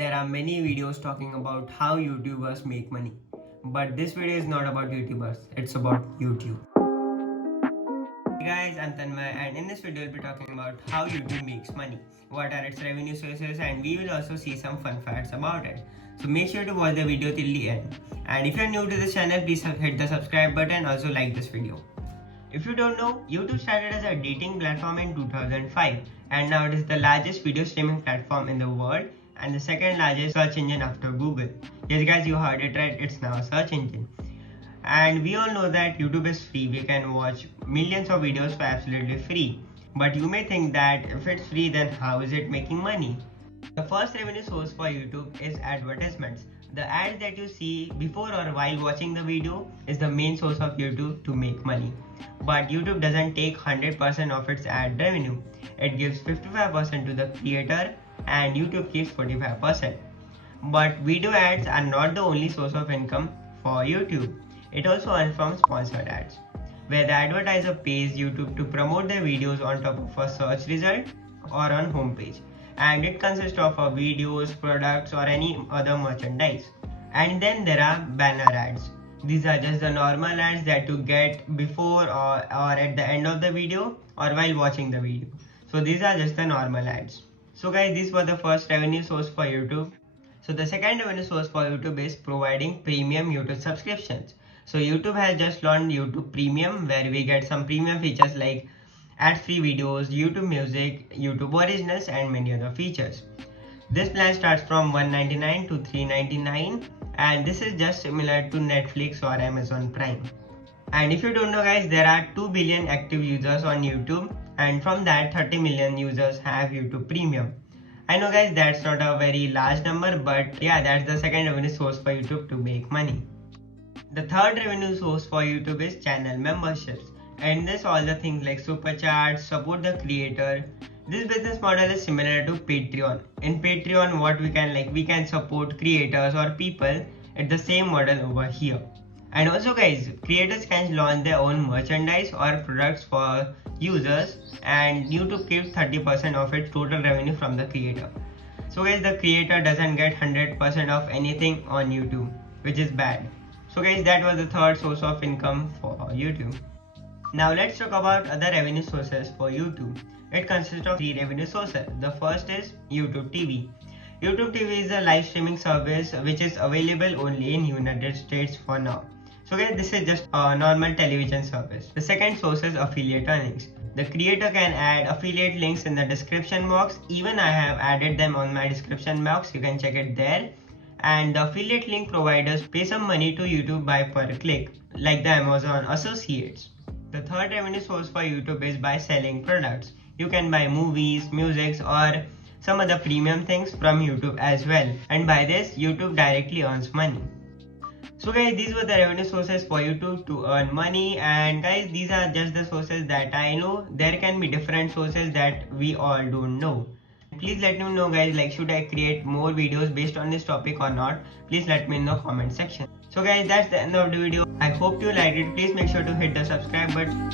there are many videos talking about how YouTubers make money. But this video is not about YouTubers, it's about YouTube. Hey guys, I'm Tanmay and in this video we'll be talking about how YouTube makes money, what are its revenue sources, and we will also see some fun facts about it. So make sure to watch the video till the end. And if you're new to this channel, please hit the subscribe button, also like this video. If you don't know, YouTube started as a dating platform in 2005 and now it is the largest video streaming platform in the world and the second largest search engine after Google. Yes guys, you heard it right, it's now a search engine. And we all know that YouTube is free, we can watch millions of videos for absolutely free. But you may think that if it's free, then how is it making money? The first revenue source for YouTube is advertisements. The ads that you see before or while watching the video is the main source of YouTube to make money. But YouTube doesn't take 100% of its ad revenue. It gives 55% to the creator and YouTube keeps 45%. But video ads are not the only source of income for YouTube. It also earns from sponsored ads, where the advertiser pays YouTube to promote their videos on top of a search result or on homepage. And it consists of videos, products or any other merchandise. And then there are banner ads. These are just the normal ads that you get before or at the end of the video or while watching the video. So these are just the normal ads. So guys, these were the first revenue source for YouTube. So the second revenue source for YouTube is providing premium YouTube subscriptions. So YouTube has just launched YouTube Premium, where we get some premium features like ad-free videos, YouTube Music, YouTube Originals and many other features. This plan starts from $199 to $399 and this is just similar to Netflix or Amazon Prime. And if you don't know guys, there are 2 billion active users on YouTube and from that 30 million users have YouTube Premium. I know guys, that's not a very large number, but yeah, that's the second revenue source for YouTube to make money. The third revenue source for YouTube is channel memberships. And this all the things like super chats, support the creator. This business model is similar to Patreon. In Patreon, what we can support creators or people at the same model over here. And also guys, creators can launch their own merchandise or products for users and YouTube gives 30% of its total revenue from the creator. So guys, the creator doesn't get 100% of anything on YouTube, which is bad. So guys, that was the third source of income for YouTube. Now let's talk about other revenue sources for YouTube. It consists of 3 revenue sources. The first is YouTube TV. YouTube TV is a live streaming service which is available only in United States for now. So guys, this is just a normal television service. The second source is affiliate earnings. The creator can add affiliate links in the description box. Even I have added them on my description box. You can check it there. And the affiliate link providers pay some money to YouTube by per click, like the Amazon associates. The third revenue source for YouTube is by selling products. You can buy movies, music or some other premium things from YouTube as well. And by this, YouTube directly earns money. So guys, these were the revenue sources for YouTube to earn money, and guys, these are just the sources that I know. There can be different sources that we all don't know. Please let me know guys, like should I create more videos based on this topic or not? Please let me in the comment section. So guys, that's the end of the video. I hope you liked it. Please make sure to hit the subscribe button.